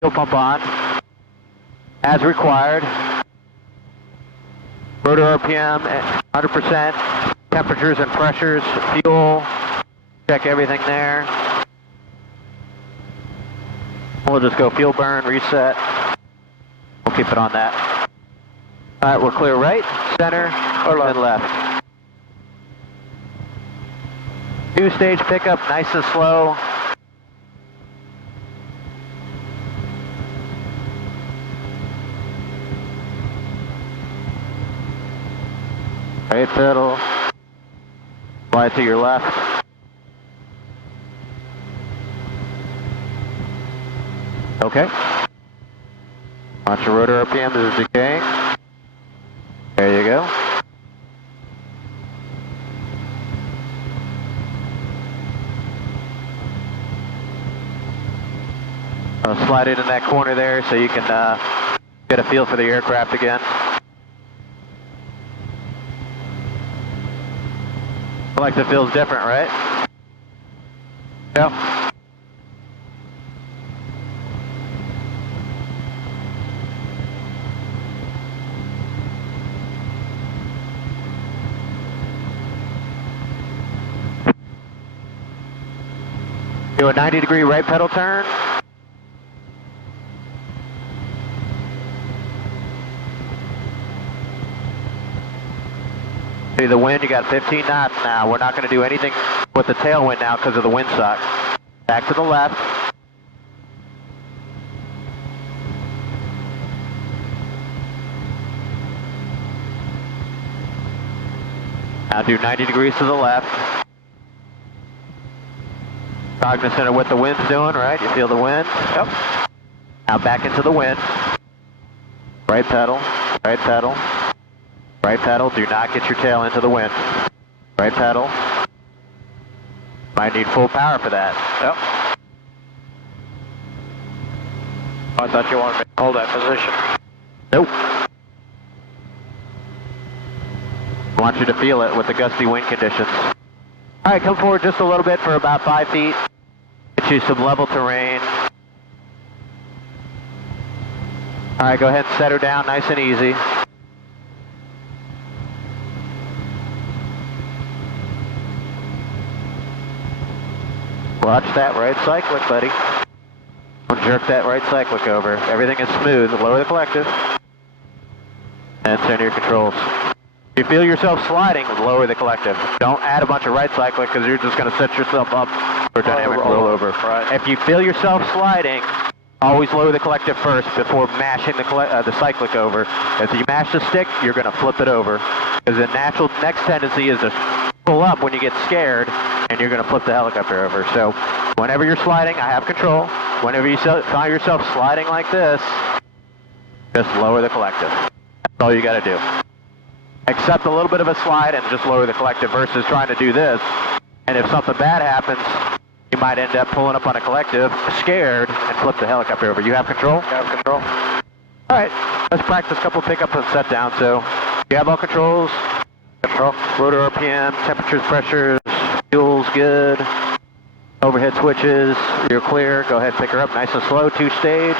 fuel pump on, as required. Rotor RPM at 100%, temperatures and pressures, fuel, check everything there. We'll just go fuel burn, reset. We'll keep it on that. All right, we're clear right, center, and left. 2-stage pickup, nice and slow. Right pedal, slide to your left. Okay. Watch your rotor RPM is decaying. There you go. I'll slide it in that corner there so you can get a feel for the aircraft again. Collective feels different, right? Yeah. Do a 90-degree right pedal turn. See the wind, you got 15 knots now. We're not going to do anything with the tailwind now because of the wind suck. Back to the left. Now do 90 degrees to the left. Cognizant of what the wind's doing, right? You feel the wind? Yep. Now back into the wind. Right pedal, right pedal. Right pedal, do not get your tail into the wind. Right pedal. Might need full power for that. Yep. I thought you wanted me to hold that position. Nope. I want you to feel it with the gusty wind conditions. All right, come forward just a little bit for about 5 feet. Get you some level terrain. All right, go ahead and set her down nice and easy. Watch that right cyclic, buddy. Don't jerk that right cyclic over. Everything is smooth. Lower the collective. And center your controls. If you feel yourself sliding, lower the collective. Don't add a bunch of right cyclic because you're just going to set yourself up for dynamic rollover. Right. If you feel yourself sliding, always lower the collective first before mashing the cyclic over. As you mash the stick, you're going to flip it over. Because the natural next tendency is to pull up when you get scared, and you're going to flip the helicopter over. So whenever you're sliding, I have control. Whenever you find yourself sliding like this, just lower the collective. That's all you got to do. Accept a little bit of a slide and just lower the collective versus trying to do this. And if something bad happens, you might end up pulling up on a collective, scared, and flip the helicopter over. You have control? I have control. All right, let's practice a couple pickup and set down. So you have all controls. Control. Rotor RPM, temperatures, pressures, fuel's good. Overhead switches, you're clear. Go ahead, pick her up nice and slow, 2-stage.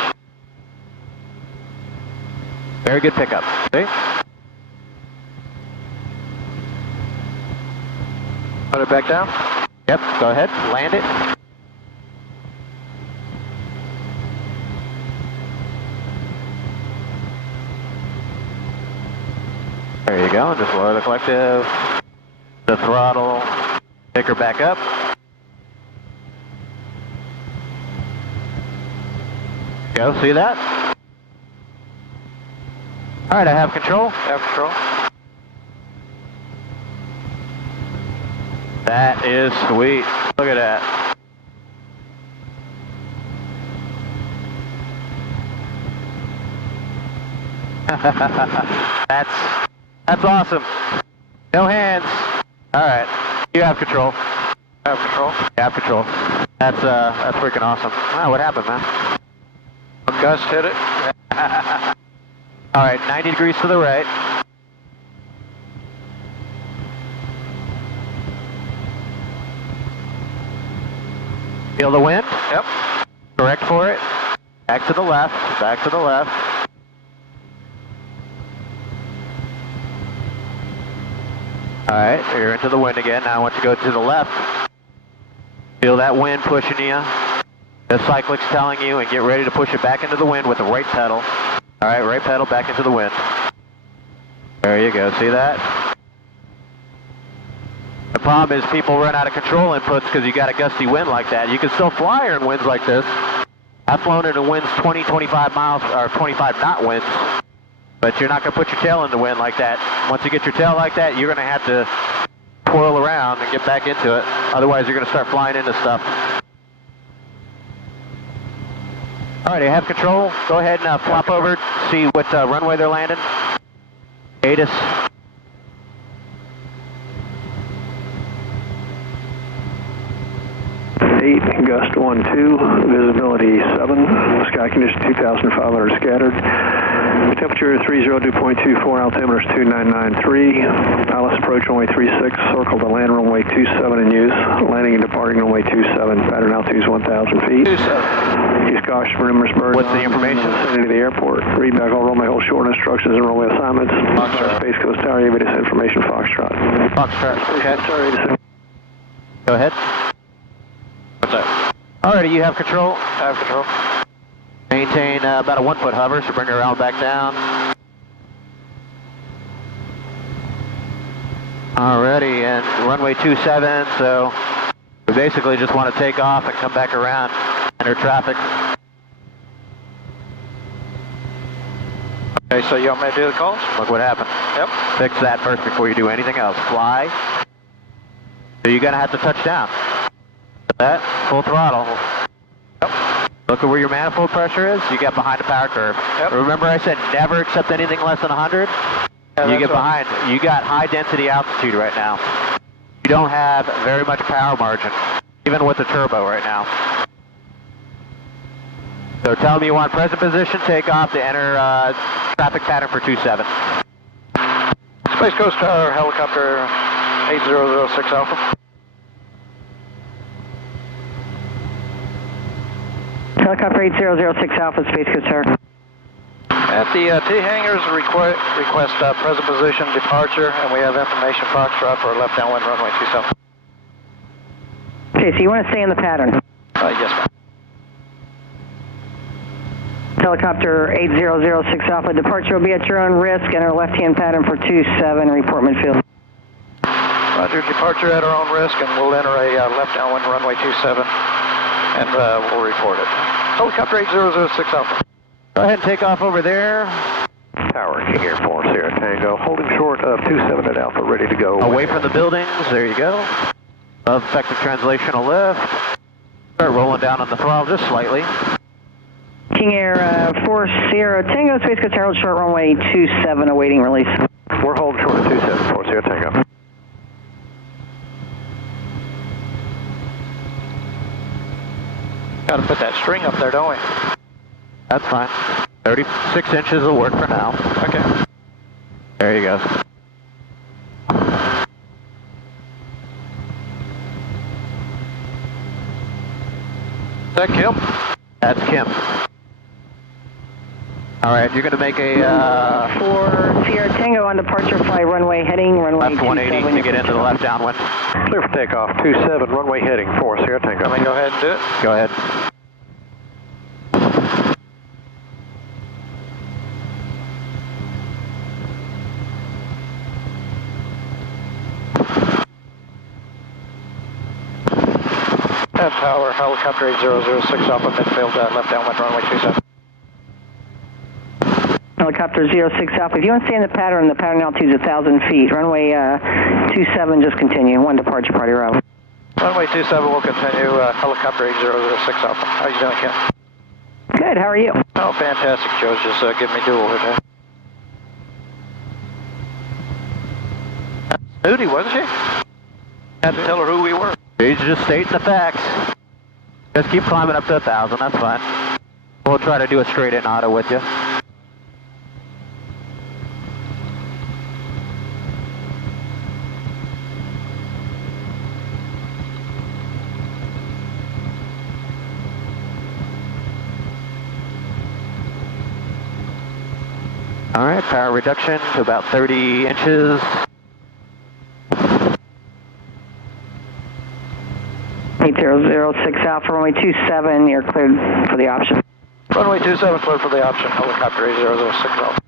Very good pickup. See? Put it back down? Yep, go ahead, land it. There you go, just lower the collective, the throttle, pick her back up. Go, see that? All right, I have control. I have control. That is sweet. Look at that. That's awesome. No hands. All right. You have control. I have control. You have control. That's freaking awesome. Wow, what happened, man? A gust hit it. All right, 90 degrees to the right. Feel the wind? Yep. Correct for it. back to the left, back to the left. All right, you're into the wind again. Now I want you to go to the left. Feel that wind pushing you. The cyclic's telling you, and get ready to push it back into the wind with the right pedal. All right, right pedal back into the wind. There you go, see that? The problem is people run out of control inputs because you got a gusty wind like that. You can still fly in winds like this. I've flown in winds 20, 25 miles, or 25 knot winds, but you're not going to put your tail in the wind like that. Once you get your tail like that, you're going to have to twirl around and get back into it. Otherwise, you're going to start flying into stuff. All right, you have control. Go ahead and flop over, see what runway they're landing. ATIS. 8, gust 1-2, visibility 7, sky condition 2,500 scattered, temperature 302.24, altimeter is 2993, Alice approach runway 36, circle to land runway 27 in use, landing and departing runway 27, pattern altitude is 1,000 feet. 27. Use caution for numerous birds. What's the information? Vicinity of the airport. Read back all runway hold short instructions and runway assignments. Foxtrot. Space Coast Tower, ATIS information, Foxtrot. Foxtrot, okay. Sorry, Go ahead. What's that? Alrighty, you have control. I have control. Maintain about a 1 foot hover, so bring her around back down. Alrighty, and runway 27, so we basically just want to take off and come back around, enter traffic. Okay, so you want me to do the calls? Look what happened. Yep. Fix that first before you do anything else. Fly. So you're going to have to touch down. That, full throttle. Yep. Look at where your manifold pressure is. You get behind the power curve. Yep. Remember I said never accept anything less than 100? Yeah, You get behind. You got high density altitude right now. You don't have very much power margin, even with the turbo right now. So tell me you want present position, take off to enter traffic pattern for 27. Space Coast Tower, helicopter 8006 Alpha. Helicopter 8006 Alpha, Space Coast Tower. At the T-hangars, request present position, departure, and we have information Foxtrot for left downwind runway 27. Okay, so you want to stay in the pattern. Yes, ma'am. Helicopter 8006 Alpha, departure will be at your own risk. Enter left-hand pattern for 27, report midfield. Roger, departure at our own risk, and we'll enter a left downwind runway 27, and we'll report it. Helicopter 8006 Alpha. Go ahead and take off over there. Tower, King Air 4, Sierra Tango, holding short of 27 at Alpha, ready to go. Away from the buildings, there you go. Above effective translational lift. Start rolling down on the throttle just slightly. King Air 4 Sierra Tango, Space Coast Tower, short runway 27, awaiting release. We're holding short of 27 for Sierra Tango. Got to put that string up there, don't we? That's fine. 36 inches will work for now. Okay. There you go. Is that Kim? That's Kim. All right, you're going to make a 4 Sierra Tango on departure, fly runway heading, runway left 180 to get into the left downwind. Clear for takeoff, 27, runway heading for Sierra Tango. Let me go ahead and do it. Go ahead. Tower, helicopter 8006 Alpha, midfield, left downwind runway 27. Helicopter 06 Alpha, if you want to stay in the pattern altitude is 1,000 feet. Runway 27, just continue. One departure, party arrival. Runway 27 will continue, helicopter 8006 Alpha. How you doing, Ken? Good, how are you? Oh, fantastic. Joe's just giving me dual over there. Snooty, wasn't she? Had to tell her who we were. He's just stating the facts. Just keep climbing up to 1,000, that's fine. We'll try to do a straight in auto with you. All right, power reduction to about 30 inches. 8006 Alpha, runway 27, you're cleared for the option. Runway 27 cleared for the option, helicopter 8006 Alpha.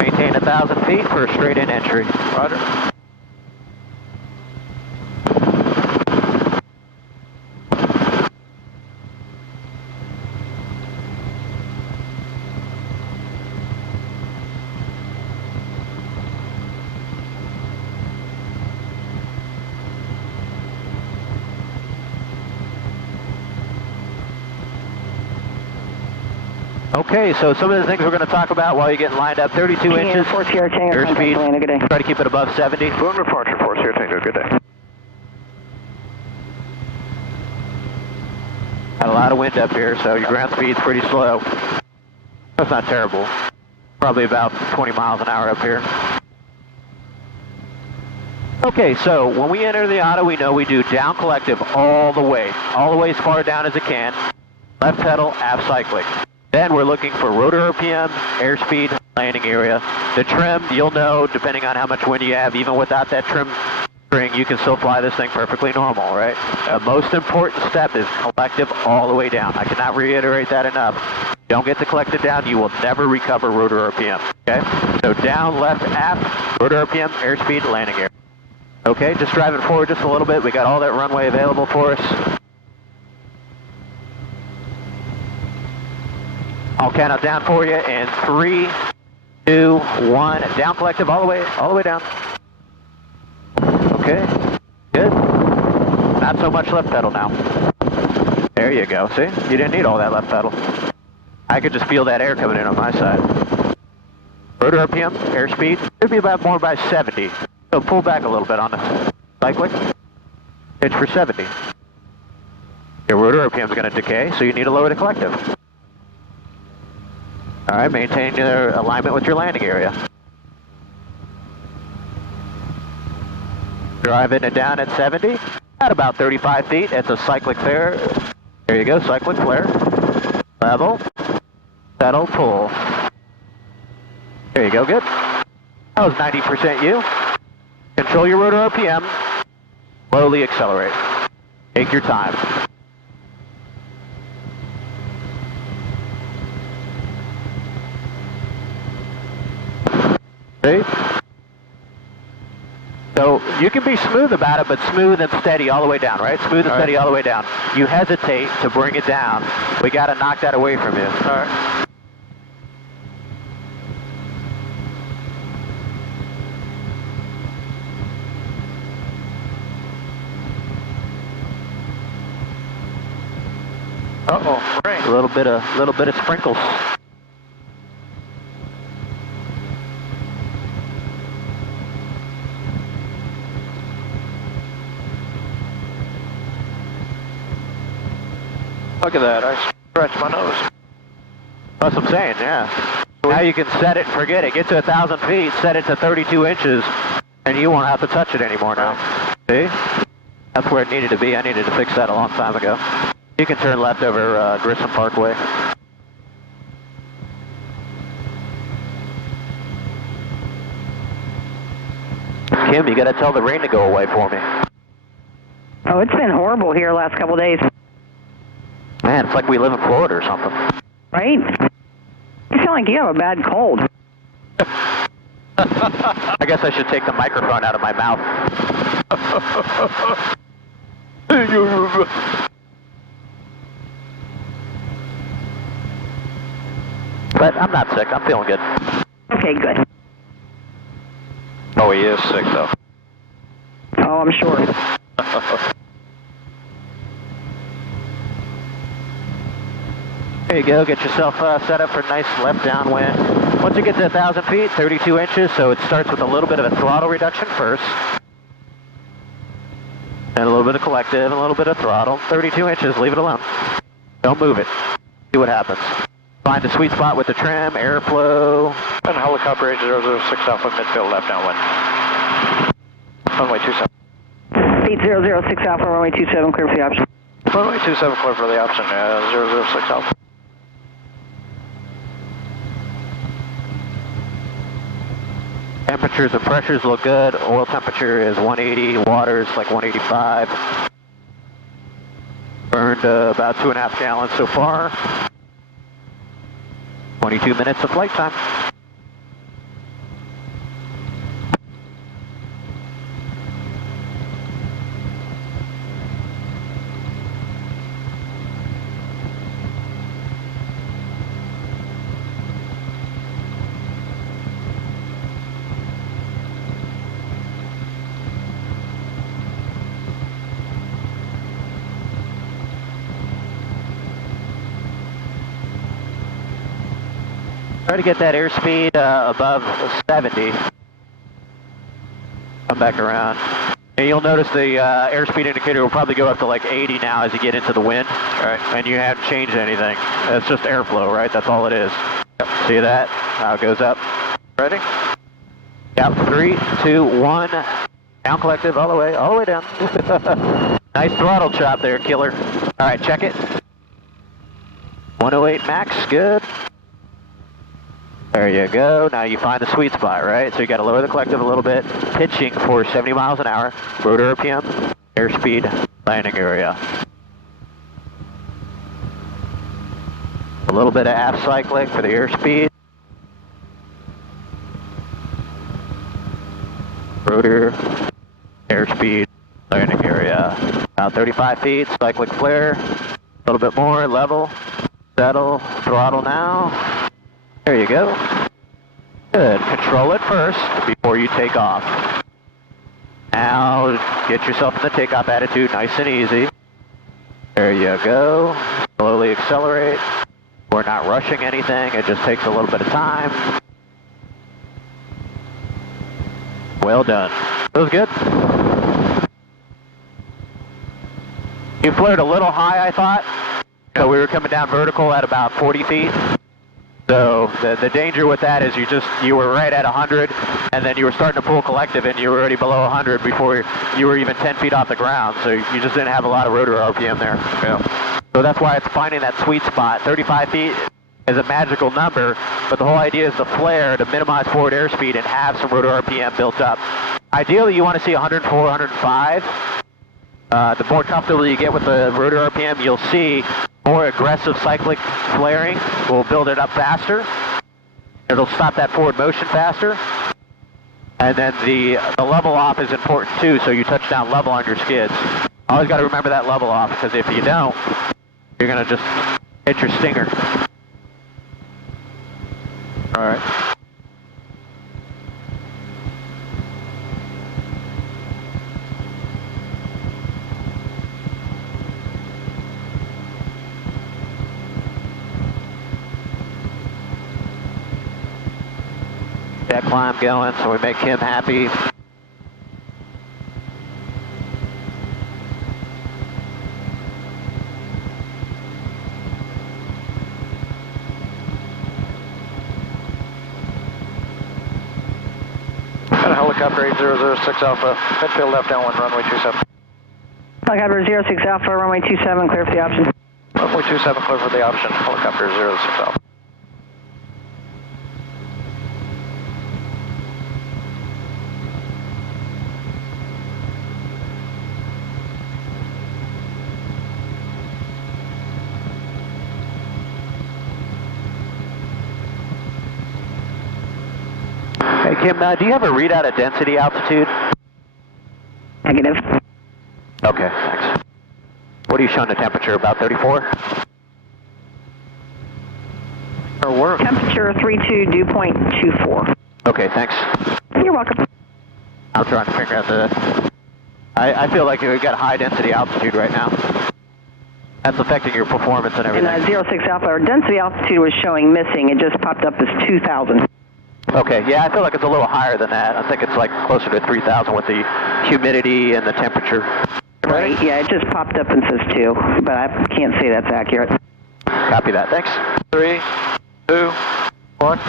Maintain 1,000 feet for a straight in entry. Roger. Okay, so some of the things we're going to talk about while you're getting lined up. 32 inches. Airspeed. Try to keep it above 70. Boom departure, 4 Sierra Tango, good day. Got a lot of wind up here, so your ground speed's pretty slow. That's not terrible. Probably about 20 miles an hour up here. Okay, so when we enter the auto, we know we do down collective all the way as far down as it can. Left pedal, aft cyclic. Then we're looking for rotor RPM, airspeed, landing area. The trim, you'll know, depending on how much wind you have, even without that trim string, you can still fly this thing perfectly normal, right? The most important step is collective all the way down. I cannot reiterate that enough. Don't get the collective down, you will never recover rotor RPM, okay? So down, left, aft, rotor RPM, airspeed, landing area. Okay, just driving forward just a little bit. We got all that runway available for us. I'll count it down for you in 3, 2, 1. Down collective all the way down. Okay, good. Not so much left pedal now. There you go. See, you didn't need all that left pedal. I could just feel that air coming in on my side. Rotor RPM, airspeed, should be about more by 70. So pull back a little bit on the cyclic. Pitch for 70. Your rotor RPM is going to decay, so you need to lower the collective. All right, maintain your alignment with your landing area. Driving it down at 70, at about 35 feet. It's a cyclic flare. There you go, cyclic flare. Level, settle, pull. There you go, good. That was 90% you. Control your rotor RPM. Slowly accelerate. Take your time. See? So you can be smooth about it, but smooth and steady all the way down, right? Smooth and steady all the way down. You hesitate to bring it down. We got to knock that away from you. All right. Uh-oh, rain. A little bit of sprinkles. Look at that, I scratched my nose. That's what I'm saying, yeah. Now you can set it and forget it. Get to 1,000 feet, set it to 32 inches, and you won't have to touch it anymore now. See? That's where it needed to be. I needed to fix that a long time ago. You can turn left over Grissom Parkway. Kim, you got to tell the rain to go away for me. Oh, it's been horrible here last couple of days. Man, it's like we live in Florida or something. Right? You sound like you have a bad cold. I guess I should take the microphone out of my mouth. But I'm not sick. I'm feeling good. Okay, good. Oh, he is sick, though. Oh, I'm sure. There you go. Get yourself set up for a nice left downwind. Once you get to 1,000 feet, 32 inches, so it starts with a little bit of a throttle reduction first. And a little bit of collective, and a little bit of throttle. 32 inches, leave it alone. Don't move it. See what happens. Find the sweet spot with the trim, airflow. And helicopter 8006 Alpha midfield left downwind. Runway 27. 8006 Alpha, runway 27, clear for the option. Runway 27 clear for the option, 006 Alpha. Temperatures and pressures look good. Oil temperature is 180, water's like 185. Burned about 2.5 gallons so far. 22 minutes of flight time. Try to get that airspeed above 70. Come back around. And you'll notice the airspeed indicator will probably go up to like 80 now as you get into the wind. Right. And you haven't changed anything. It's just airflow, right? That's all it is. Yep. See that? How it goes up. Ready? Yep. 3, 2, 1. Down collective all the way down. Nice throttle chop there, killer. All right, check it. 108 max, good. There you go. Now you find the sweet spot, right? So you got to lower the collective a little bit, pitching for 70 miles an hour, rotor RPM, airspeed, landing area. A little bit of aft cyclic for the airspeed. Rotor, airspeed, landing area. About 35 feet, cyclic flare. A little bit more, level, settle, throttle now. There you go. Good. Control it first before you take off. Now get yourself in the takeoff attitude, nice and easy. There you go. Slowly accelerate. We're not rushing anything, it just takes a little bit of time. Well done. That was good. You flared a little high, I thought. So we were coming down vertical at about 40 feet. So the danger with that is you were right at 100, and then you were starting to pull collective, and you were already below 100 before you were even 10 feet off the ground. So you just didn't have a lot of rotor RPM there. Yeah. So that's why it's finding that sweet spot. 35 feet is a magical number, but the whole idea is to flare to minimize forward airspeed and have some rotor RPM built up. Ideally, you want to see 104, 105. The more comfortable you get with the rotor RPM, you'll see more aggressive cyclic flaring will build it up faster. It'll stop that forward motion faster. And then the level off is important too, so you touch down level on your skids. Always got to remember that level off, because if you don't, you're going to just hit your stinger. All right. That climb going, so we make him happy. Helicopter 8006 Alpha, midfield left downwind, runway 27. Helicopter 06 Alpha, runway 27, clear for the option. Runway 27, clear for the option, helicopter 06 Alpha. Hey Kim, do you have a readout at density altitude? Negative. Okay, thanks. What are you showing the temperature, about 34? Or work? Temperature 32, dew point 24. Okay, thanks. You're welcome. I'm trying to figure out I feel like we've got high density altitude right now. That's affecting your performance and everything. And 06 Alpha, our density altitude was showing missing. It just popped up as 2,000. Okay, yeah, I feel like it's a little higher than that. I think it's like closer to 3,000 with the humidity and the temperature. Right, yeah, it just popped up and says 2, but I can't say that's accurate. Copy that, thanks. 3, 2, 1.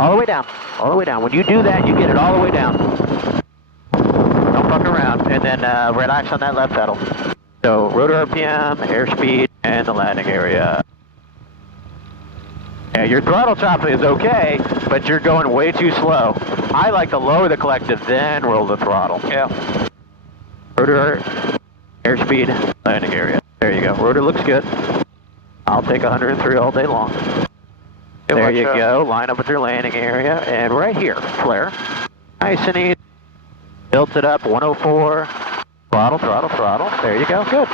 All the way down, all the way down. When you do that, you get it all the way down. Don't fuck around, and then relax on that left pedal. So rotor RPM, airspeed, and the landing area. Yeah, your throttle chop is okay, but you're going way too slow. I like to lower the collective, then roll the throttle. Yeah. Rotor, airspeed, landing area. There you go. Rotor looks good. I'll take 103 all day long. There you go. Line up with your landing area. And right here, flare. Nice and easy. Built it up, 104. Throttle, throttle, throttle. There you go. Good.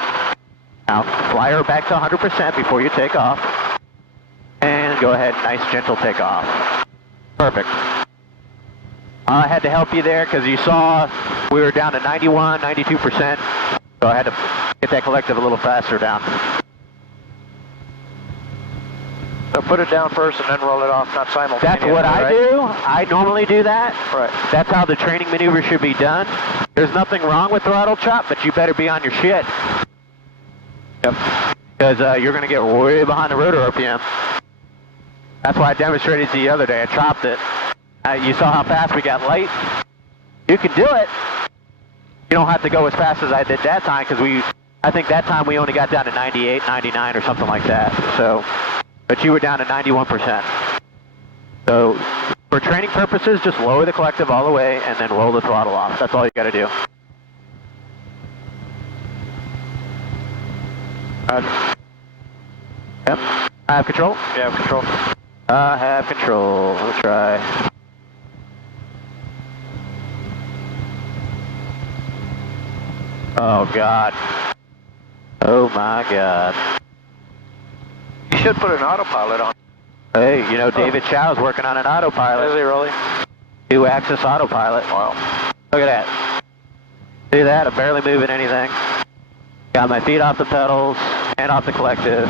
Now, fly her back to 100% before you take off. And go ahead, nice gentle takeoff. Perfect. I had to help you there because you saw we were down to 91, 92%. So I had to get that collective a little faster down. So put it down first and then roll it off, not simultaneously. That's what I do. I normally do that. Right. That's how the training maneuver should be done. There's nothing wrong with throttle chop, but you better be on your shit. Yep. Because you're going to get way behind the rotor RPM. That's why I demonstrated the other day. I chopped it. You saw how fast we got light. You can do it. You don't have to go as fast as I did that time because I think that time we only got down to 98, 99 or something like that. So, but you were down to 91%. So for training purposes, just lower the collective all the way and then roll the throttle off. That's all you got to do. Yep. I have control? You have control. I have control. Let's try. Oh, God. Oh, my God. You should put an autopilot on. Hey, you know, David Chow is working on an autopilot. Is he really? 2-axis autopilot. Wow. Look at that. See that? I'm barely moving anything. Got my feet off the pedals, hand off the collective.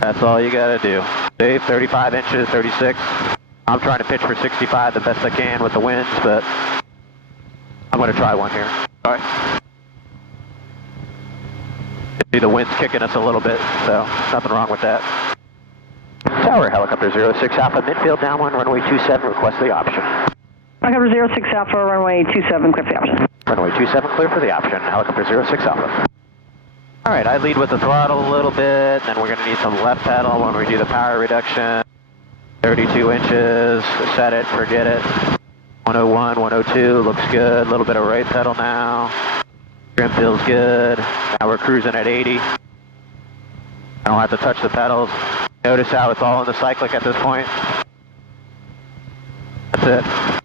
That's all you gotta do. Dave, 35 inches, 36. I'm trying to pitch for 65 the best I can with the winds, but I'm gonna try one here. All right. See, the wind's kicking us a little bit, so nothing wrong with that. Tower, helicopter 06 Alpha, midfield downwind, runway 27, request the option. Helicopter 06 Alpha, runway 27, clear for the option. Runway 27, clear for the option. Helicopter 06 Alpha. All right, I lead with the throttle a little bit, then we're gonna need some left pedal when we do the power reduction. 32 inches, set it, forget it. 101, 102, looks good. A little bit of right pedal now. Trim feels good. Now we're cruising at 80. I don't have to touch the pedals. Notice how it's all in the cyclic at this point. That's it.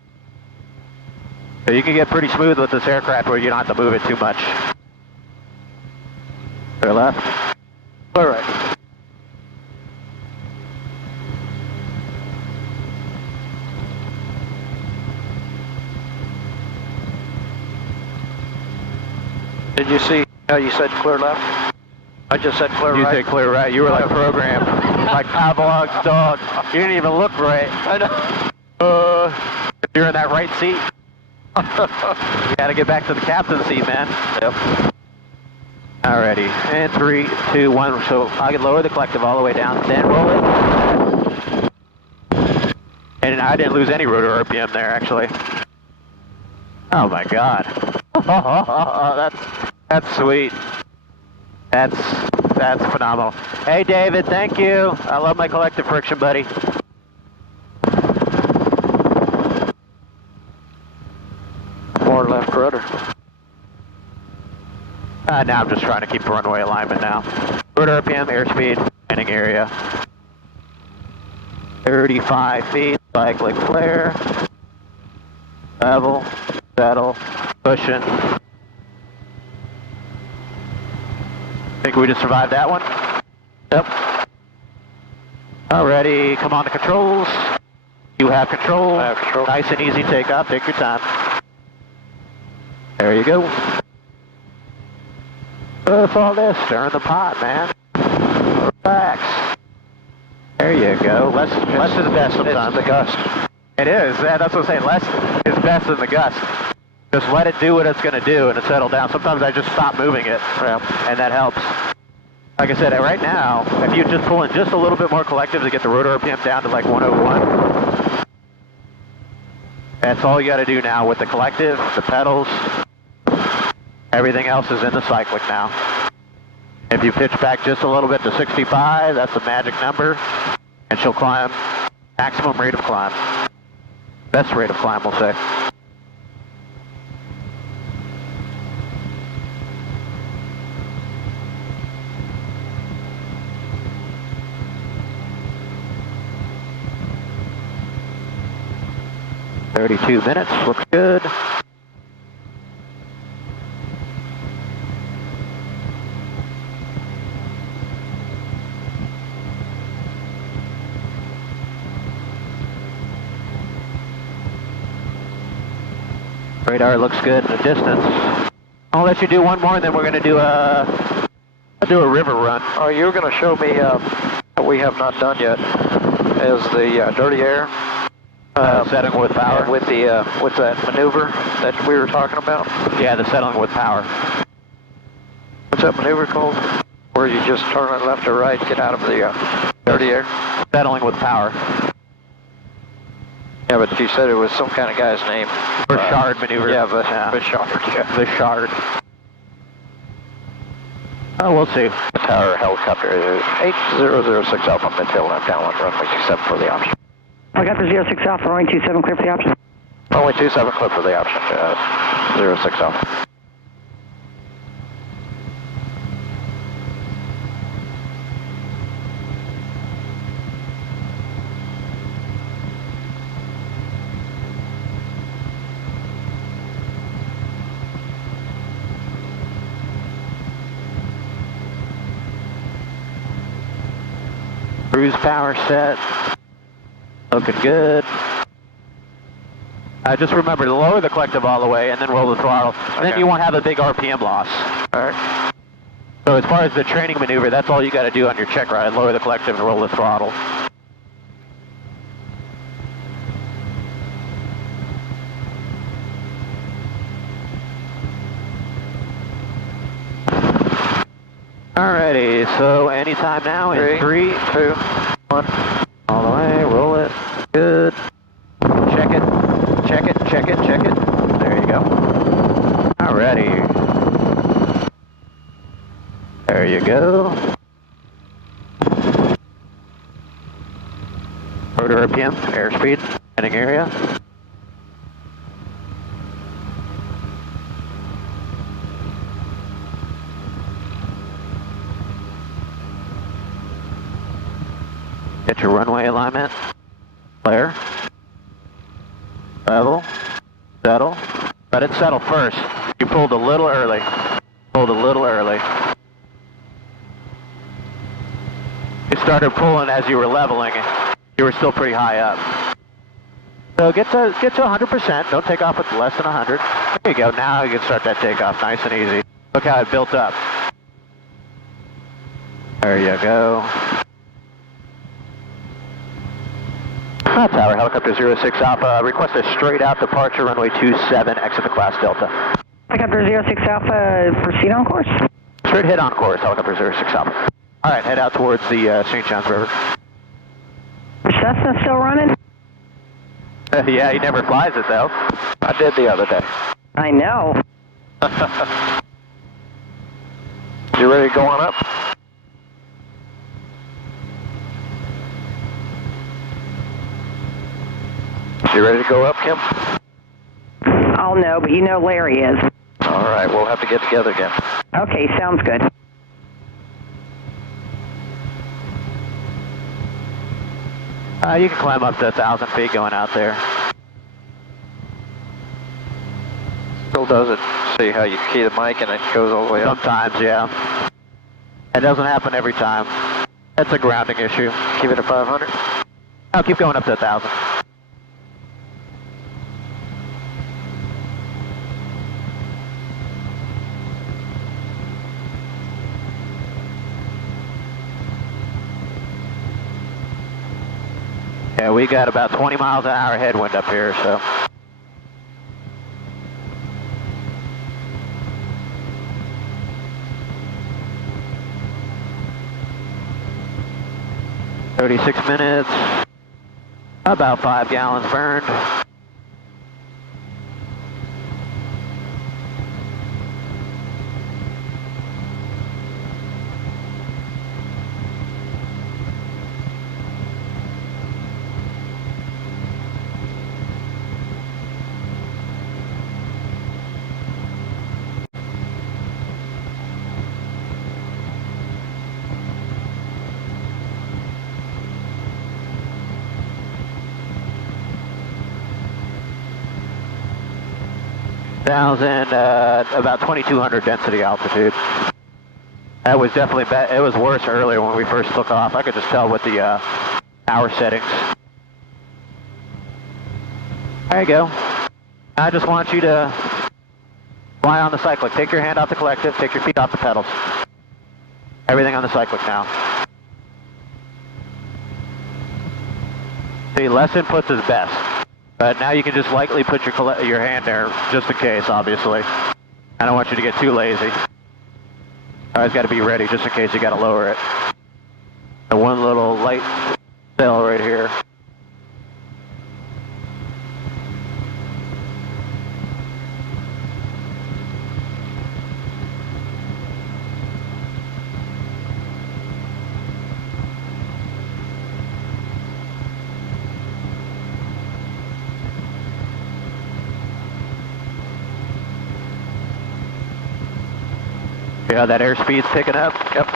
So you can get pretty smooth with this aircraft where you don't have to move it too much. Clear left. Clear right. Did you see how you said clear left? I just said clear right. You said clear right. You were like programmed. Like Pavlov's dog. You didn't even look right. I know. You're in that right seat. You gotta get back to the captain's seat, man. Yep. Alrighty. And 3, 2, 1. So I can lower the collective all the way down, then roll it. And I didn't lose any rotor RPM there, actually. Oh my God. That's sweet. That's phenomenal. Hey David, thank you. I love my collective friction, buddy. More left rudder. Now I'm just trying to keep runway alignment now. Rotor RPM, airspeed, landing area. 35 feet, cyclic flare. Level, settle, pushing. Think we just survived that one? Yep. Alrighty, come on to controls. You have control. I have control. Nice and easy takeoff, take your time. There you go. What's all this? Stirring the pot, man. Relax. There you go. Less is best sometimes. It's the gust. It is. That's what I'm saying. Less is best than the gust. Just let it do what it's going to do and it settle down. Sometimes I just stop moving it, and that helps. Like I said, right now, if you just pull in just a little bit more collective to get the rotor RPM down to like 101, that's all you got to do now with the collective, the pedals. Everything else is in the cyclic now. If you pitch back just a little bit to 65, that's the magic number, and she'll climb maximum rate of climb. Best rate of climb, we'll say. "32 minutes, looks good." Radar looks good in the distance. I'll let you do one more, and then we're going to do a river run. Oh, you're going to show me what we have not done yet is the dirty air. Settling with power. With that maneuver that we were talking about. Yeah, the settling with power. What's that maneuver called? Where you just turn it left or right, get out of the dirty air? Settling with power. Yeah, but you said it was some kind of guy's name. Bouchard maneuver. Yeah, Bouchard, yeah. Bouchard. Oh, we'll see. Tower helicopter 8006 Alpha midfield left downwind runway 27 for the option. Helicopter 06 Alpha, runway 27, clear for the option. Runway 27, clear for the option, 06 Alpha. Cruise power set. Looking good. Just remember to lower the collective all the way and then roll the throttle. And then you won't have a big RPM loss. Alright. So as far as the training maneuver, that's all you got to do on your check ride. Lower the collective and roll the throttle. Alrighty, so anytime now in 3, 2, 1. All the way, roll it. Good. Check it. Check it, check it, check it. There you go. Alrighty. There you go. Rotor RPM, airspeed, heading area. Get your runway alignment. Flare. Level. Settle. Let it settle first. You pulled a little early. Pulled a little early. You started pulling as you were leveling. You were still pretty high up. So get to 100%. Don't take off with less than 100. There you go. Now you can start that takeoff nice and easy. Look how it built up. There you go. Tower helicopter 06 Alpha, request a straight out departure, runway 27, exit the class Delta. Helicopter 06 Alpha, proceed on course. Straight hit on course, helicopter 06 Alpha. Alright, head out towards the St. John's River. Cessna still running? Yeah, he never flies it though. I did the other day. I know. You ready to go on up? You ready to go up, Kim? I'll know, but you know Larry is. All right, we'll have to get together again. Okay, sounds good. You can climb up to 1,000 feet going out there. Still does it. See how you key the mic and it goes all the way up? Sometimes, yeah. It doesn't happen every time. That's a grounding issue. Keep it at 500? I'll keep going up to 1,000. Yeah, we got about 20 miles an hour headwind up here, so. "36 minutes, about 5 gallons burned. about 2200 density altitude. That was definitely bad. It was worse earlier when we first took off. I could just tell with the power settings. There you go. I just want you to fly on the cyclic. Take your hand off the collective, take your feet off the pedals. Everything on the cyclic now. See, less inputs is best. But now you can just lightly put your hand there, just in case, obviously. I don't want you to get too lazy. Always got to be ready, just in case you got to lower it. And one little light sail right here. Yeah, that airspeed's picking up. Yep.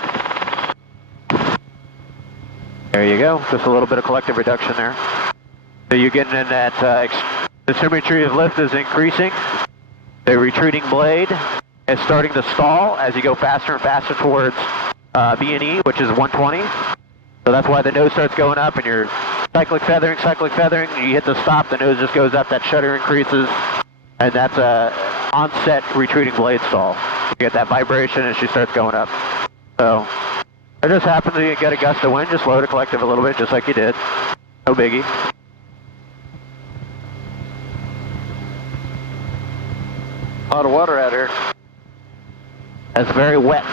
There you go. Just a little bit of collective reduction there. So you're getting in that, the symmetry of lift is increasing. The retreating blade is starting to stall as you go faster and faster towards B&E, which is 120. So that's why the nose starts going up and you're cyclic feathering, and you hit the stop, the nose just goes up, that shutter increases, and that's a onset retreating blade stall. You get that vibration and she starts going up. So it just happens that you get a gust of wind, just lower the collective a little bit, just like you did. No biggie. A lot of water out here. That's very wet.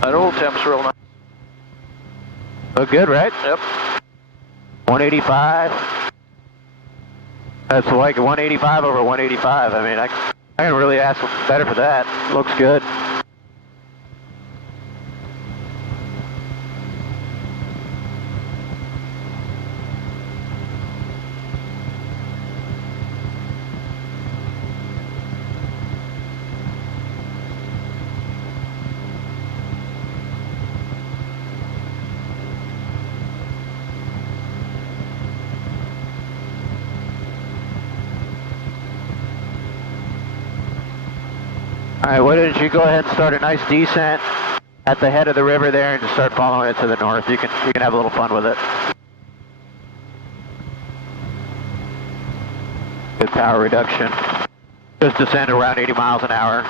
That old temp's real nice. Look good, right? Yep. 185. That's like 185 over 185. I mean, I can really ask better for that. Looks good. Alright, why don't you go ahead and start a nice descent at the head of the river there and just start following it to the north. You can have a little fun with it. Good power reduction. Just descend around 80 miles an hour.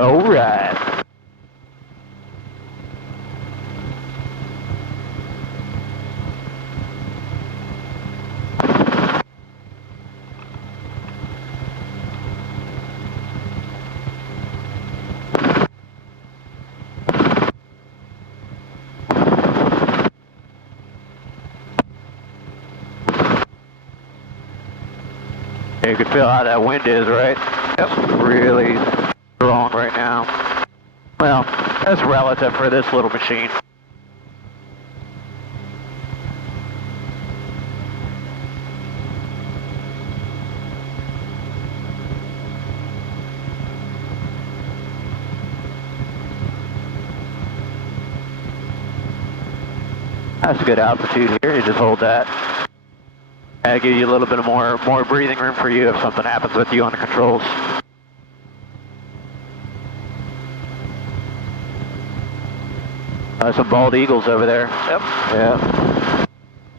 All right. You can feel how that wind is, right? Yep. Really strong right now. Well, that's relative for this little machine. That's a good altitude here. You just hold that. That'll give you a little bit of more breathing room for you if something happens with you on the controls. Some bald eagles over there. Yep. Yeah.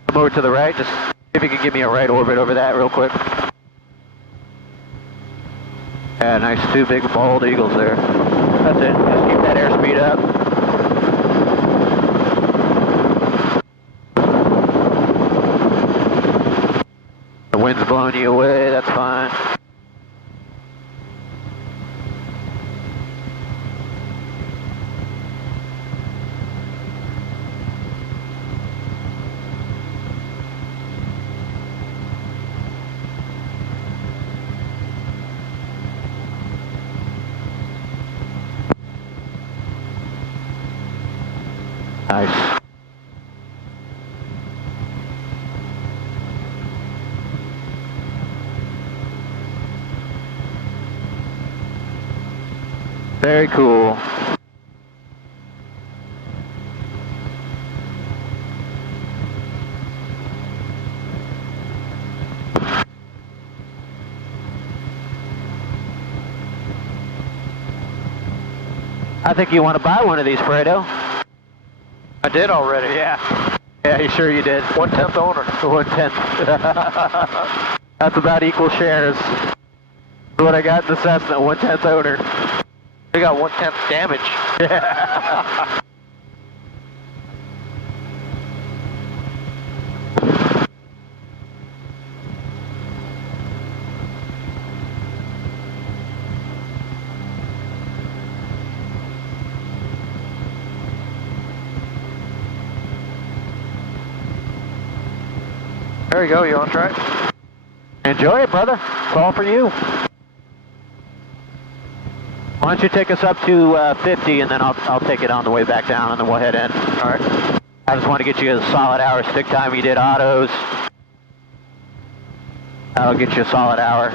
Come over to the right. Just see if you can give me a right orbit over that real quick. Yeah, nice two big bald eagles there. That's it. Just keep that airspeed up. Wind's blowing you away, that's fine. Nice. Very cool. I think you want to buy one of these, Fredo. I did already. Yeah. Yeah, you sure you did. 1/10 owner. 1/10. That's about equal shares. What I got in the Cessna, 1/10 owner. We got 1/10 damage. Yeah. There you go, you on track? Enjoy it, brother. It's all for you. Why don't you take us up to 50, and then I'll take it on the way back down, and then we'll head in. All right. I just want to get you a solid hour stick time. You did autos. That'll get you a solid hour.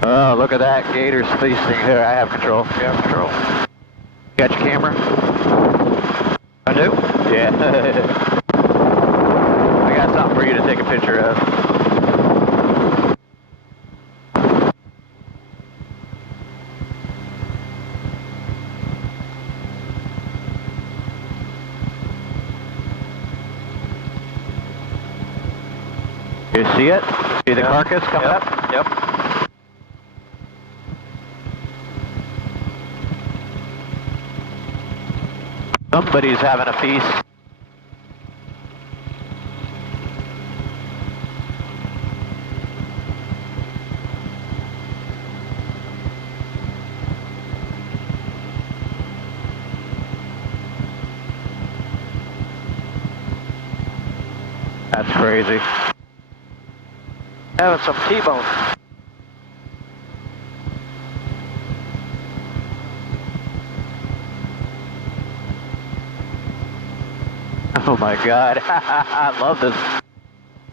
Oh, look at that. Gator's feasting. Here, I have control. You have control. Got your camera? I do? Yeah. I got something for you to take a picture of. You see it? See the carcass coming up? Yep. Somebody's having a feast. That's crazy. Having some T-bone. Oh my God. I love this.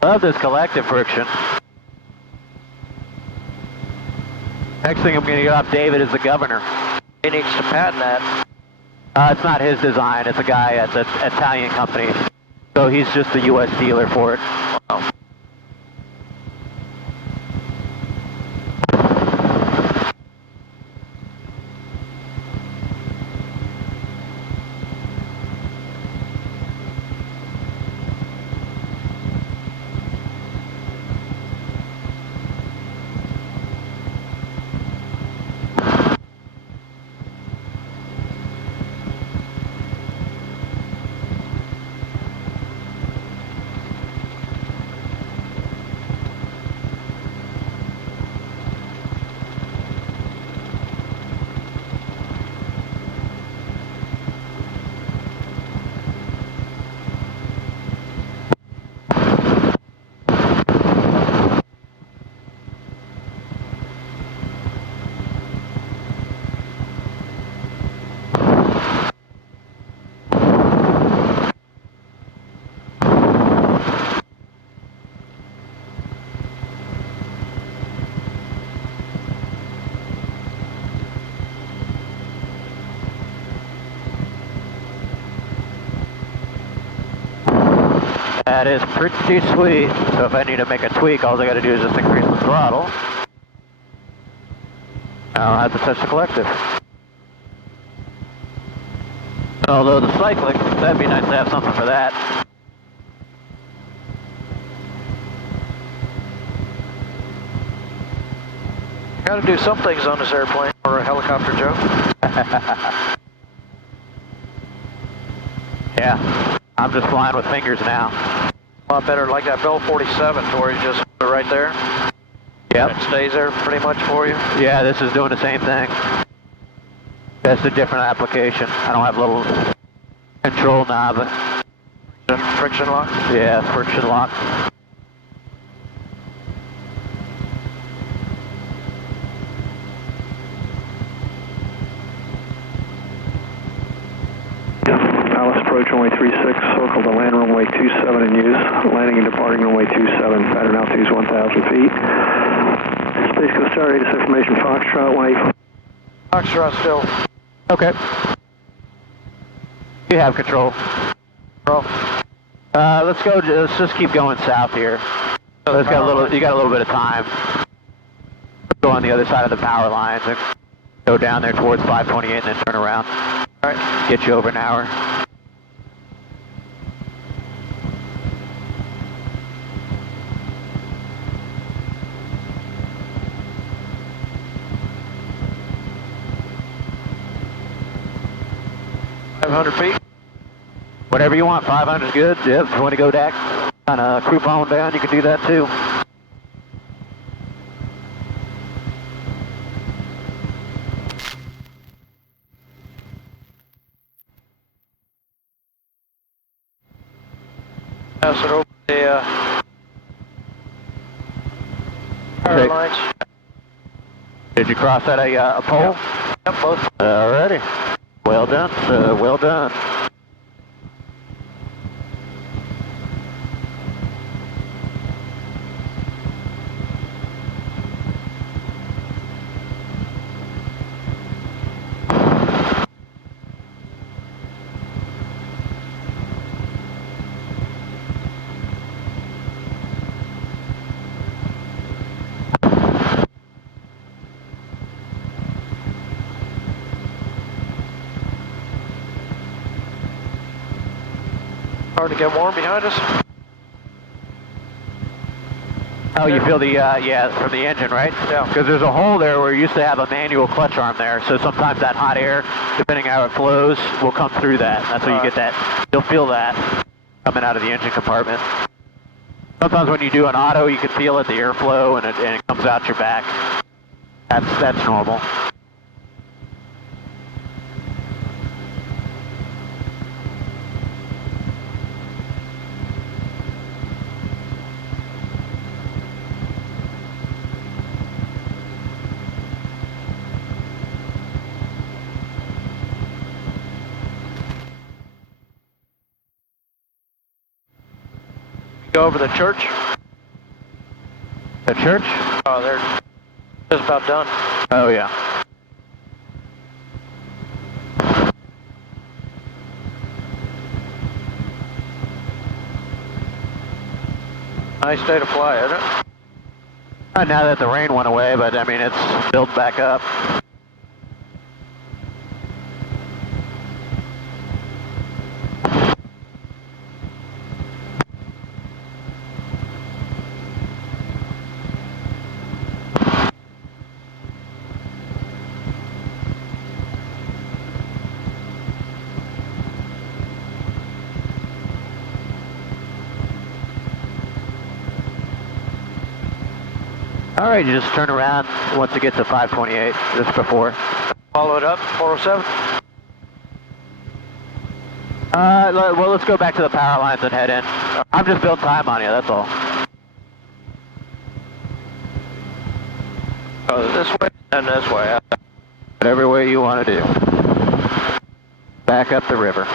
Love this collective friction. Next thing I'm going to get off David is the governor. He needs to patent that. It's not his design. It's a guy at the Italian company. So he's just the U.S. dealer for it. Wow. That is pretty sweet. So if I need to make a tweak, all I got to do is just increase the throttle. I don't have to touch the collective. Although the cyclic, that'd be nice to have something for that. Got to do some things on this airplane or a helicopter, Joe. Yeah, I'm just flying with fingers now. A lot better like that Bell 47 to where you just put it right there. Yep. It stays there pretty much for you. Yeah, this is doing the same thing. That's a different application. I don't have a little control knob. Just friction lock. Yeah, friction lock. Alice approach runway 36, circle to land runway 27 in use. Landing and departing runway 27, pattern altitude is 1,000 feet. Space Coast Star, latest information, Foxtrot 184. Foxtrot still. Okay. You have control. Let's go. Let's just keep going south here. So it's got a little. You got a little bit of time. Go on the other side of the power lines and go down there towards 528 and then turn around. All right. Get you over an hour. $500 feet. Whatever you want. 500 is good. Yep. If you want to go back, kind of croup on down, you can do that too. Pass it over the power lines. Did you cross at a pole? Yep, both. Alrighty. Well done. Well done. Hard to get warm behind us. Oh, you feel the, yeah, from the engine, right? Yeah. Because there's a hole there where you used to have a manual clutch arm there, so sometimes that hot air, depending how it flows, will come through that. That's how you get that. You'll feel that coming out of the engine compartment. Sometimes when you do an auto, you can feel it, the airflow, and it comes out your back. That's normal. Go over the church. The church? Oh, they're just about done. Oh, yeah. Nice day to fly, isn't it? Not now that the rain went away, but I mean, it's built back up. All right, you just turn around once you get to 528, just before. Follow it up, 407. Well, let's go back to the power lines and head in. I'm just building time on you, that's all. Go this way and this way. Whatever way you want to do. Back up the river.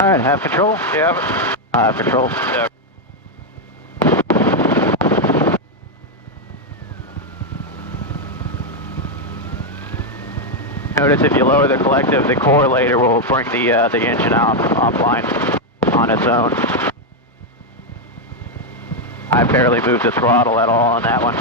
All right, have control? Yeah. I have control. Yeah. Notice if you lower the collective, the correlator will bring the engine offline on its own. I barely moved the throttle at all on that one.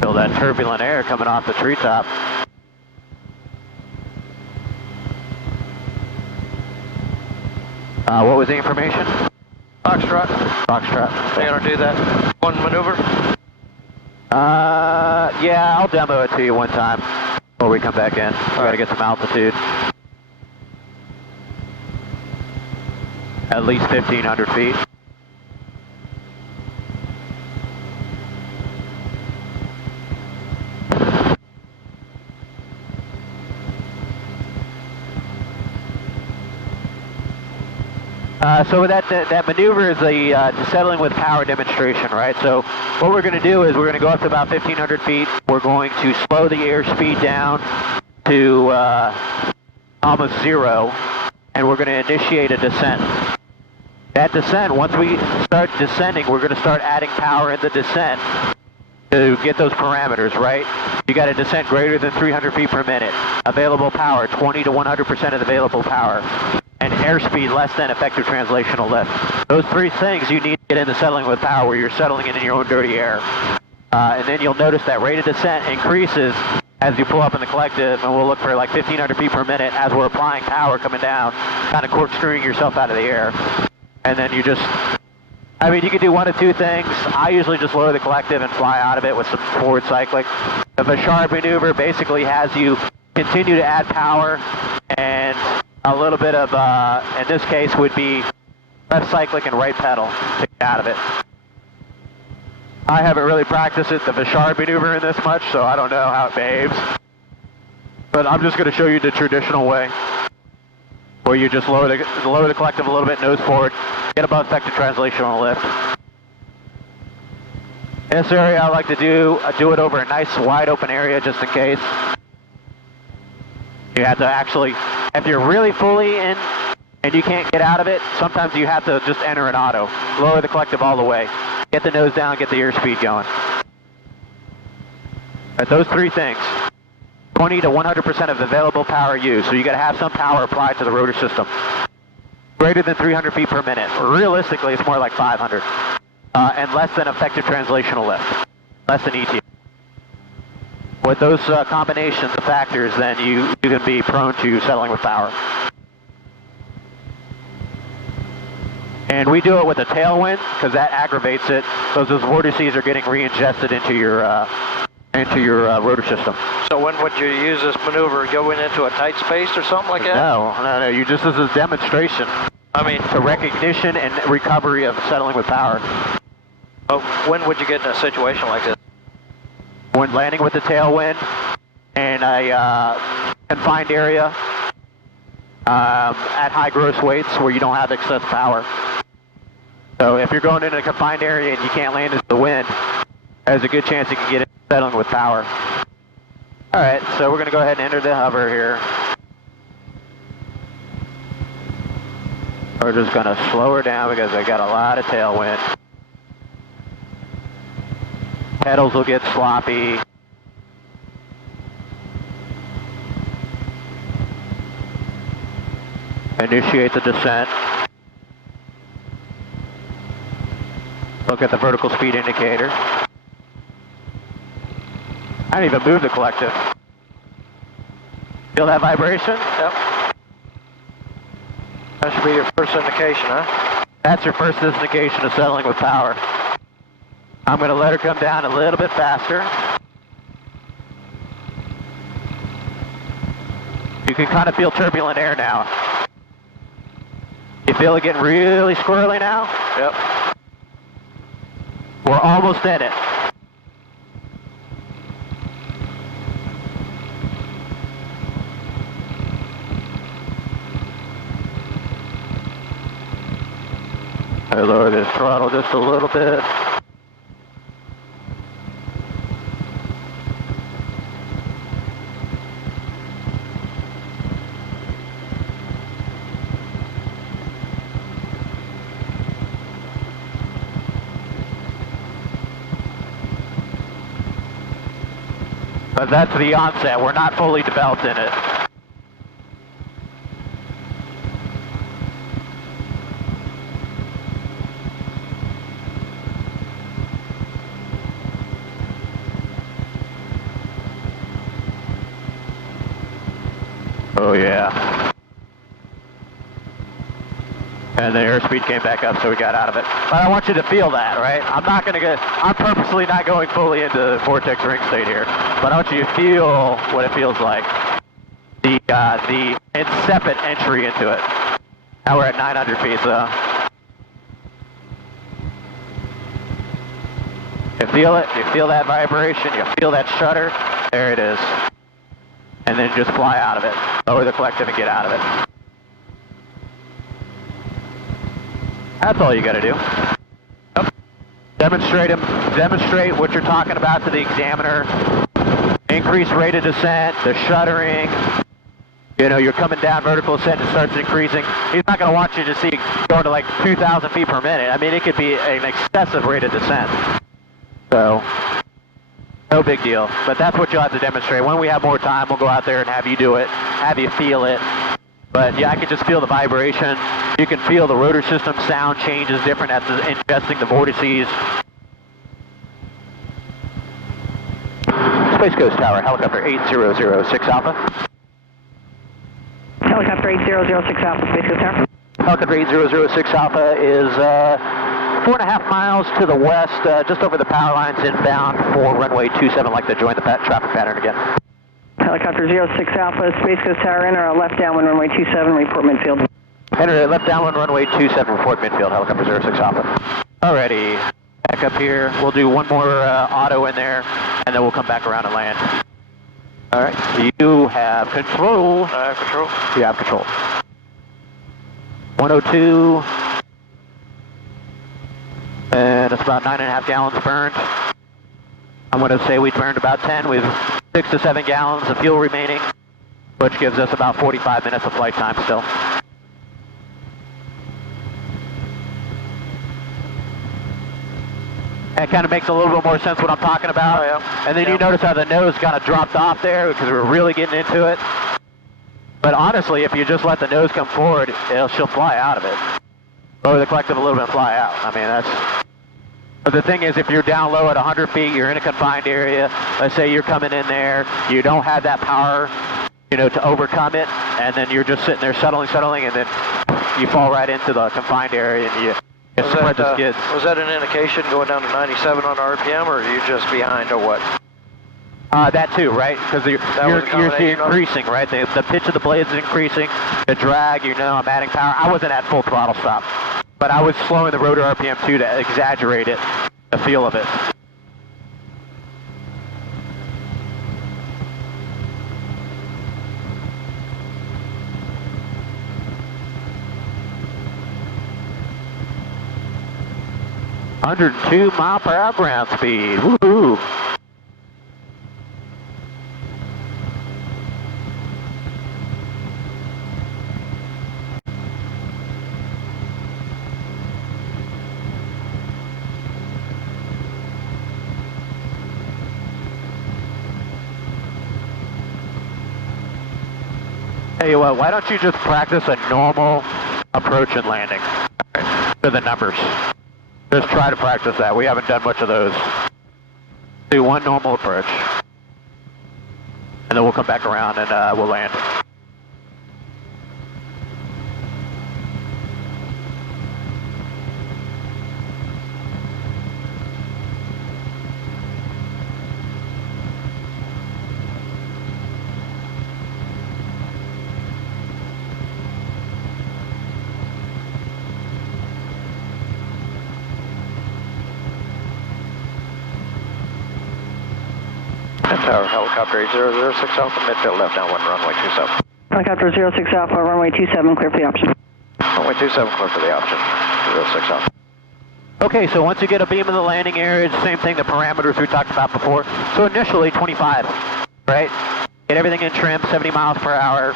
Feel that turbulent air coming off the treetop. What was the information? Foxtrot. Foxtrot. They're going to do that one maneuver? Yeah, I'll demo it to you one time before we come back in. We got to get some altitude. At least 1,500 feet. So that maneuver is the settling with power demonstration, right? So what we're going to do is we're going to go up to about 1,500 feet. We're going to slow the airspeed down to almost 0, and we're going to initiate a descent. That descent, once we start descending, we're going to start adding power in the descent to get those parameters, right? You got a descent greater than 300 feet per minute. Available power, 20 to 100% of the available power. And airspeed less than effective translational lift. Those three things you need to get into settling with power where you're settling in your own dirty air. And then you'll notice that rate of descent increases as you pull up in the collective, and we'll look for like 1,500 feet per minute as we're applying power coming down, kind of corkscrewing yourself out of the air. And then you just, I mean, you can do one of two things. I usually just lower the collective and fly out of it with some forward cyclic. The Vachard maneuver basically has you continue to add power and a little bit of, in this case, would be left cyclic and right pedal to get out of it. I haven't really practiced the Vachard maneuver in this much, so I don't know how it behaves. But I'm just going to show you the traditional way, where you just lower the collective a little bit, nose forward, get above effective translational lift. In this area, I like to do it over a nice wide open area just in case. You have to actually, if you're really fully in and you can't get out of it, sometimes you have to just enter an auto. Lower the collective all the way. Get the nose down, get the airspeed going. But those three things, 20 to 100% of the available power used. So you got to have some power applied to the rotor system. Greater than 300 feet per minute. Realistically, it's more like 500. And less than effective translational lift. Less than ET. With those combinations of factors, then you can be prone to settling with power. And we do it with a tailwind because that aggravates it, because those vortices are getting re-ingested into your rotor system. So when would you use this maneuver? Going into a tight space or something like that? No. You just, this is a demonstration. I mean, to recognition and recovery of settling with power. When would you get in a situation like this? When landing with the tailwind in a confined area at high gross weights where you don't have excess power. So if you're going into a confined area and you can't land into the wind, there's a good chance you can get in settling with power. All right, so we're going to go ahead and enter the hover here. We're just going to slow her down because I got a lot of tailwind. Pedals will get sloppy. Initiate the descent. Look at the vertical speed indicator. I didn't even move the collective. Feel that vibration? Yep. That should be your first indication, huh? That's your first indication of settling with power. I'm going to let her come down a little bit faster. You can kind of feel turbulent air now. You feel it getting really squirrely now? Yep. We're almost in it. I lower this throttle just a little bit. But that's the onset. We're not fully developed in it. Oh yeah. And the airspeed came back up, so we got out of it. But I want you to feel that, right? I'm purposely not going fully into the vortex ring state here, but I want you to feel what it feels like. The incipient entry into it. Now we're at 900 feet, so. You feel it, you feel that vibration, you feel that shudder, there it is. And then just fly out of it. Lower the collective and get out of it. That's all you got to do. Yep. Demonstrate what you're talking about to the examiner. Increase rate of descent, the shuddering. You know, you're coming down vertical ascent and it starts increasing. He's not going to want you to see going to like 2,000 feet per minute. I mean, it could be an excessive rate of descent. So, no big deal. But that's what you'll have to demonstrate. When we have more time, we'll go out there and have you do it, have you feel it. But yeah, I can just feel the vibration. You can feel the rotor system sound changes different as it's ingesting the vortices. Space Coast Tower, helicopter 8006 Alpha. Helicopter 8006 Alpha, Space Coast Tower. Helicopter 8006 Alpha is 4.5 miles to the west, just over the power lines inbound for runway 27, like to join the traffic pattern again. Helicopter 06 Alpha, Space Coast Tower, enter a left downwind runway 27, report midfield. Enter left downwind runway 27, report midfield, helicopter 06 Alpha. Alrighty, back up here. We'll do one more auto in there, and then we'll come back around and land. Alright, you have control. I have control. You have control. 102, and it's about 9.5 gallons burned. I'm going to say we burned about 10 with 6 to 7 gallons of fuel remaining. which gives us about 45 minutes of flight time still. That kind of makes a little bit more sense what I'm talking about. Oh, yeah. And then you notice how the nose kind of dropped off there because we're really getting into it. But honestly, if you just let the nose come forward, she'll fly out of it. Lower the collective a little bit and fly out. I mean, that's... But the thing is, if you're down low at 100 feet, you're in a confined area, let's say you're coming in there, you don't have that power, you know, to overcome it, and then you're just sitting there settling, and then you fall right into the confined area and you spread the skids. Was that an indication going down to 97 on RPM, or are you just behind or what? That too, right? Because you're increasing, right? The pitch of the blades is increasing, the drag, you know, I'm adding power. I wasn't at full throttle stop, but I was slowing the rotor RPM too to exaggerate it, the feel of it. (102 mile per hour ground speed. Woohoo! Tell you what, why don't you just practice a normal approach and landing to the numbers? Just try to practice that. We haven't done much of those. Do one normal approach. And then we'll come back around and we'll land. Tower, helicopter 8006 Alpha, midfield left down 1, runway 27. Helicopter 06 Alpha, runway 27, clear for the option. Runway 27, clear for the option, 06 Alpha. Okay, so once you get a beam in the landing area, it's the same thing, the parameters we talked about before. So initially 25, right? Get everything in trim, 70 miles per hour,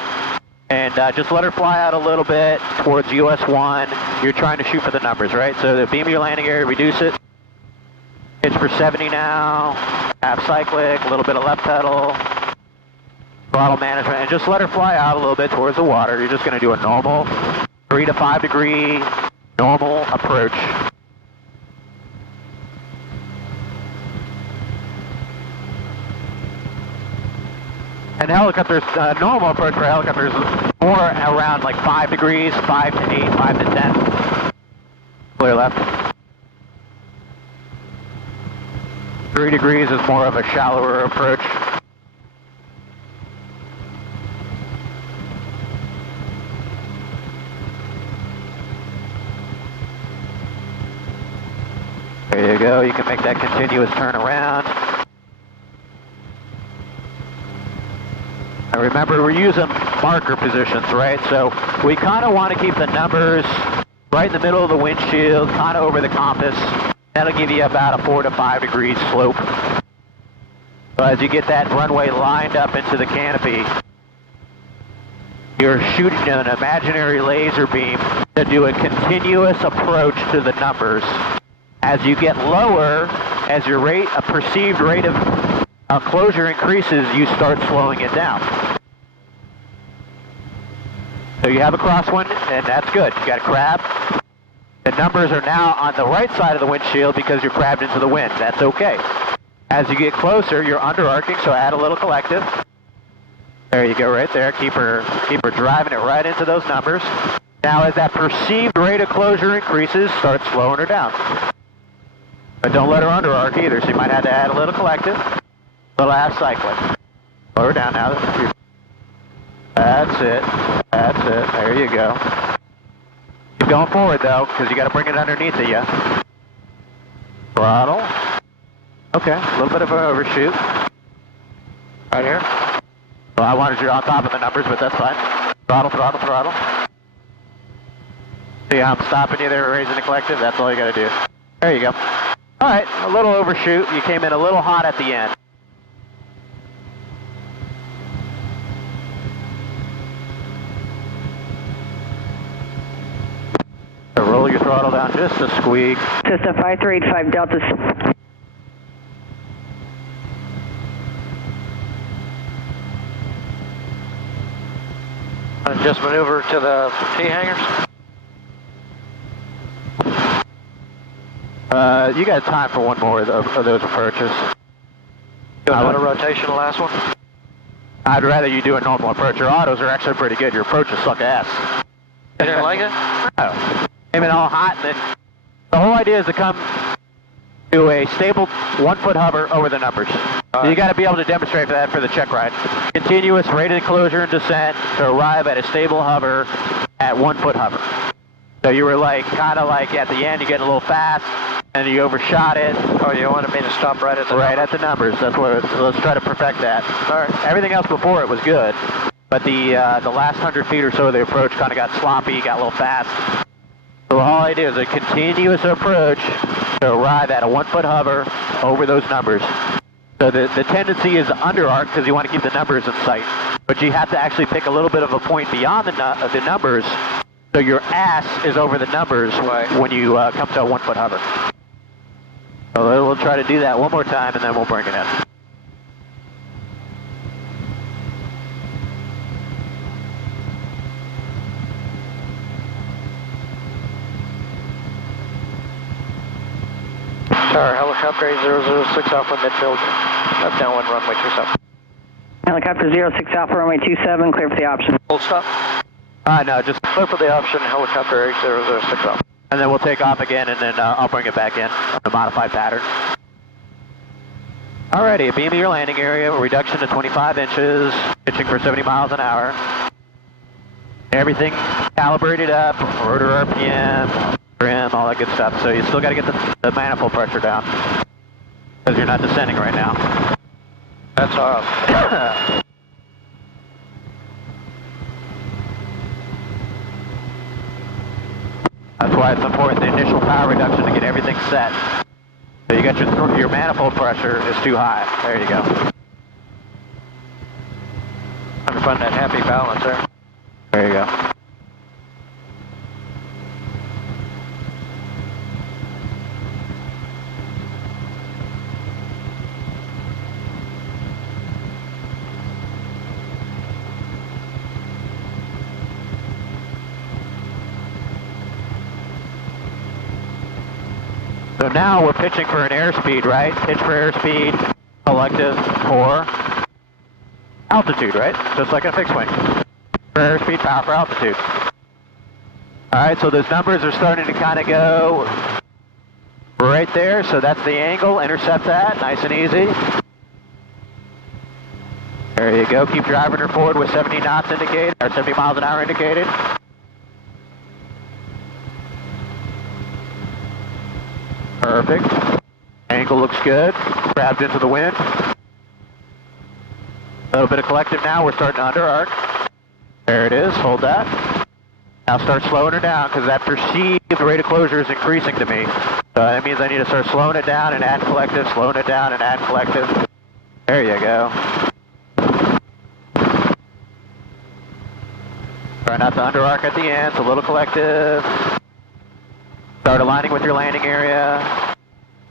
and just let her fly out a little bit towards US 1. You're trying to shoot for the numbers, right? So the beam of your landing area, reduce it. It's for 70 now, half cyclic, a little bit of left pedal, throttle management, and just let her fly out a little bit towards the water. You're just going to do a normal 3 to 5 degree normal approach. And helicopters, normal approach for helicopters is more around like 5 degrees, 5 to 8, 5 to 10. Clear left. 3 degrees is more of a shallower approach. There you go, you can make that continuous turn around. And remember, we're using marker positions, right? So we kind of want to keep the numbers right in the middle of the windshield, kind of over the compass. That'll give you about a 4 to 5 degrees slope. So as you get that runway lined up into the canopy, you're shooting an imaginary laser beam to do a continuous approach to the numbers. As you get lower, as your perceived rate of closure increases, you start slowing it down. So you have a crosswind, and that's good. You got a crab. The numbers are now on the right side of the windshield because you're crabbed into the wind. That's okay. As you get closer, you're under arcing, so add a little collective. There you go, right there. Keep her driving it right into those numbers. Now, as that perceived rate of closure increases, start slowing her down. But don't let her under arc either, so you might have to add a little collective. Little half cycling. Slow her down now. That's it. That's it. There you go. Keep going forward though, because you got to bring it underneath of you. Throttle. Okay, a little bit of an overshoot. Right here. Well, I wanted you on top of the numbers, but that's fine. Throttle, throttle, throttle. See how I'm stopping you there, raising the collective? That's all you got to do. There you go. All right, a little overshoot. You came in a little hot at the end. throttle down just a squeak. System 5385 Delta. Just maneuver to the T hangars. You got time for one more of those approaches. Doing auto-rotation, the last one? I'd rather you do a normal approach. Your autos are actually pretty good. Your approaches suck ass. You didn't like it? No. Came in all hot, and then the whole idea is to come to a stable 1 foot hover over the numbers. So you got to be able to demonstrate that for the check ride. Continuous rated closure and descent to arrive at a stable hover at 1 foot hover. So you were like, kind of like at the end, you get a little fast, and you overshot it. Oh, you wanted me to stop right at the Right numbers? at the numbers. That's what. Let's try to perfect that. All right. Everything else before it was good, but the last 100 feet or so of the approach kind of got sloppy, got a little fast. So the whole idea is a continuous approach to arrive at a 1 foot hover over those numbers. So the tendency is under arc because you want to keep the numbers in sight, but you have to actually pick a little bit of a point beyond the numbers, so your ass is over the numbers when you come to a 1 foot hover. So we'll try to do that one more time, and then we'll bring it in. Tower, helicopter 8006 Alpha midfield, left downwind runway 27. Helicopter 06 Alpha runway 27, clear for the option. Full stop. No, just Clear for the option, helicopter 8006 Alpha. and then we'll take off again, and then I'll bring it back in on a modified pattern. Alrighty, beam of your landing area, reduction to 25 inches, pitching for 70 miles an hour. Everything calibrated up, rotor RPM, trim, all that good stuff. So you still got to get the manifold pressure down because you're not descending right now. That's off. That's why it's important, the initial power reduction, to get everything set. So you got your manifold pressure is too high. There you go. I'm finding that happy balance there. There you go. So now we're pitching for an airspeed, right? Pitch for airspeed, collective for altitude, right? Just like a fixed wing. For airspeed, power for altitude. Alright, so those numbers are starting to kind of go right there, so that's the angle. Intercept that, nice and easy. There you go, keep driving her forward with 70 knots indicated, or 70 miles an hour indicated. Perfect. Angle looks good. Grabbed into the wind. A little bit of collective now. We're starting to under arc. There it is. Hold that. Now start slowing her down because that perceived rate of closure is increasing to me. So that means I need to start slowing it down and add collective, slowing it down and add collective. There you go. Try not to under arc at the end. So a little collective. Start aligning with your landing area.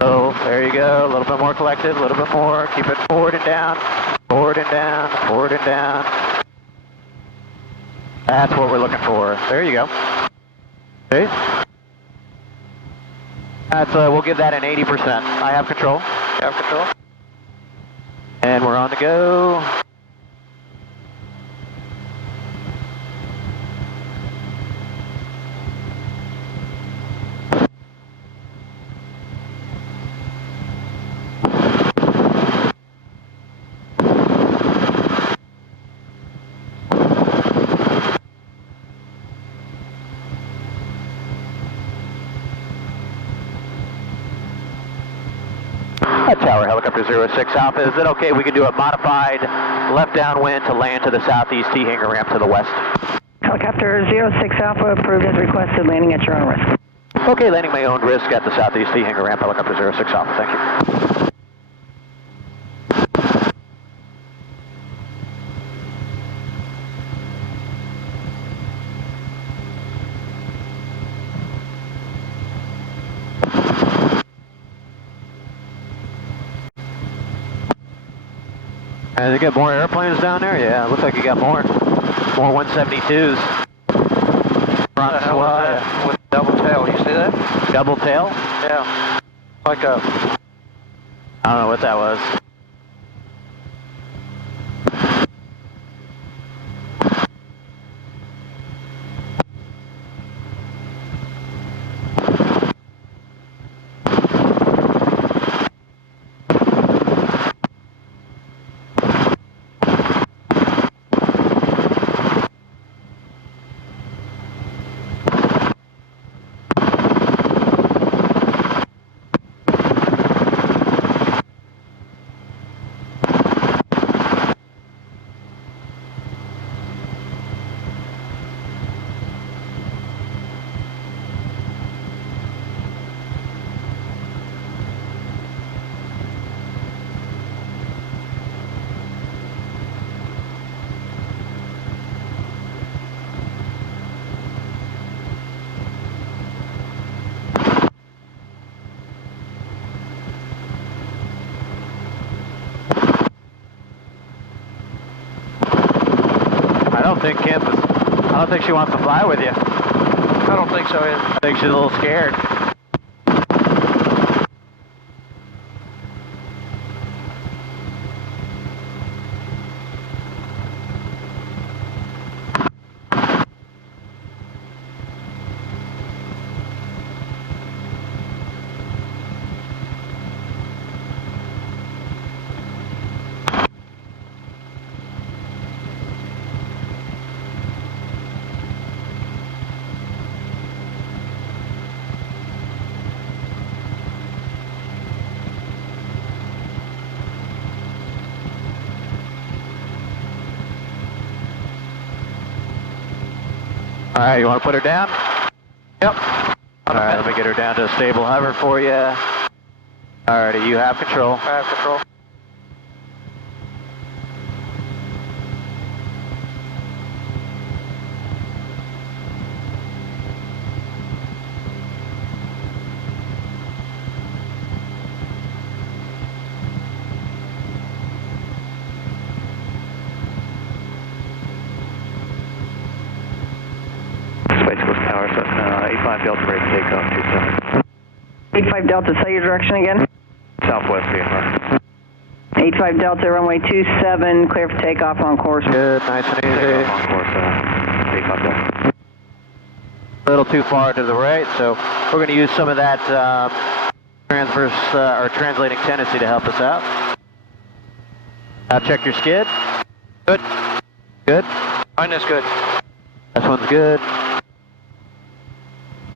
So there you go, a little bit more collective, a little bit more. Keep it forward and down, forward and down, forward and down. That's what we're looking for. There you go. See? That's we'll give that an 80%. I have control. You have control? And we're on the go. Tower, helicopter 06 Alpha. Is it okay we can do a modified left downwind to land to the southeast T hangar ramp to the west? Helicopter 06 Alpha approved as requested, landing at your own risk. Okay, landing my own risk at the southeast T hangar ramp, helicopter 06 Alpha. Thank you. They got more airplanes down there? Yeah, looks like you got more. More 172s. What the hell is that? With double tail, you see that? Double tail? Yeah. Like a... I don't know what that was. I don't think she wants to fly with you. I don't think so either. I think she's a little scared. All right, you want to put her down? Yep. All right, let me get her down to a stable hover for you. All righty, you have control. I have control. Tower, 85 Delta ready to take off, 27. 85 Delta, say your direction again. Southwest VFR. 85 Delta, runway 27, clear for takeoff on course. Good, nice and easy. Takeoff on course, takeoff Delta. A little too far to the right, so we're going to use some of that transverse or translating tendency to help us out. Now check your skid. Good. Good. Mine is good. This one's good.